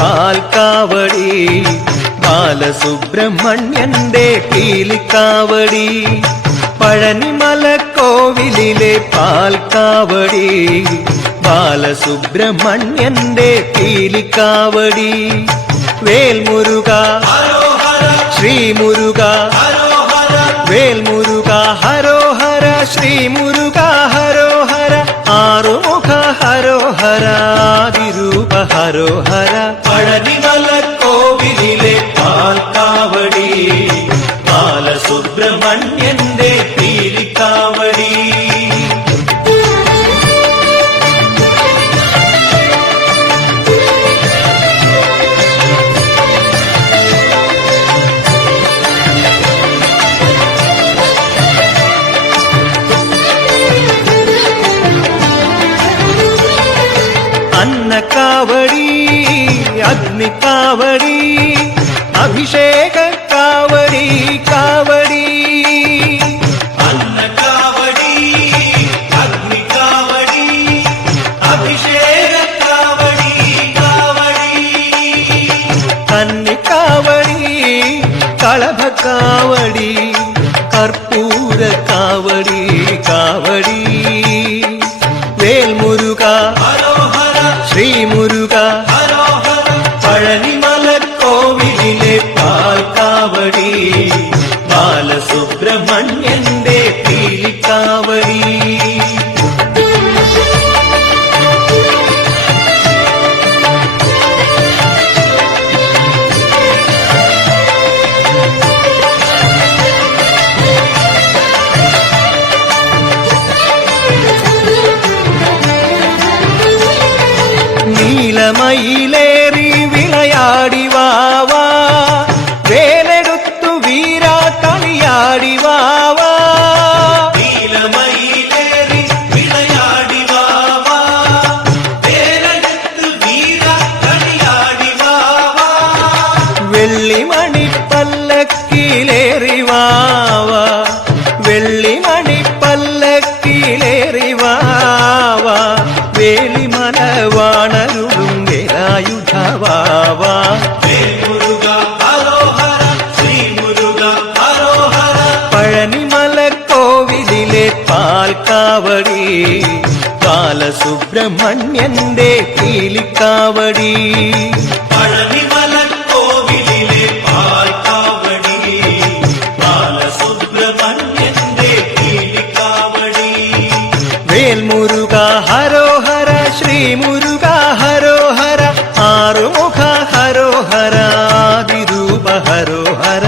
പാൽക്കാവടി, ബാലസുബ്രഹ്മണ്യന്റെ പീലിക്കാവടി, പഴനിമലക്കോവിലിലെ പാൽക്കാവടി, ബാലസുബ്രഹ്മണ്യന്റെ പീലിക്കാവടി. വേൽമുരുക ശ്രീമുരുക, വേൽമുരുക ഹരോഹര, ശ്രീമുരുക ഹരോഹര, ആറുമുഖ ഹരോഹര, ആദിരൂപ ഹരോഹര. പഴനിമലക്കോവിലിലെ പാൽക്കാവടി, ബാലസുബ്രഹ്മണ്യന്റെ പീലിക്കാവടി. അന്നക്കാവടി, അഗ്നിക്കാവടി, അഭിഷേക കാവടി, കാവടി. അന്നക്കാവടി, അഗ്നിക്കാവടി, അഭിഷേക കാവടി, കാവടി. കന്നിക്കാവടി, കളഭക്കാവടി, കർപ്പൂര കാവടി, കാവടി. വേൽമുരുക ശ്രീമുരുക, പഴനിമലക്കോവിലിലെ പാൽക്കാവടി, ബാലസുബ്രഹ്മണ്യന്റെ പീലിക്കാവടി. നീലമയിലേറി വിളയാടി വാവാ, വേലെടുത്തു വീരാ കളിയാടി വാവാ. നീലമയിലേറി വിളയാടി വാവാ, വേലെടുത്തു വീരാ കളിയാടി വാവാ. വെള്ളിമണിപ്പല്ലക്കിലേറി വാവാ, വെള്ളിമണിപ്പല്ലക്കിലേറി വാവാ, വേലിമല വാണരുളും വേലായുധ വാവാ. വേൽമുരുക ഹരോഹര, ശ്രീമുരുക ഹരോഹര. പഴനിമലക്കോവിലിലെ പാൽക്കാവടി, ബാലസുബ്രഹ്മണ്യന്റെ പീലിക്കാവടി. പഴനിമലക്കോവിലിലെ പാൽക്കാവടി, ബാലസുബ്രഹ്മണ്യന്റെ പീലിക്കാവടി. വേൽമുരുക ഹരോഹര, ശ്രീമുരുക ഹരോഹര, ആറുമുഖ ഹരോഹര, ആദിരൂപ ഹരോഹര.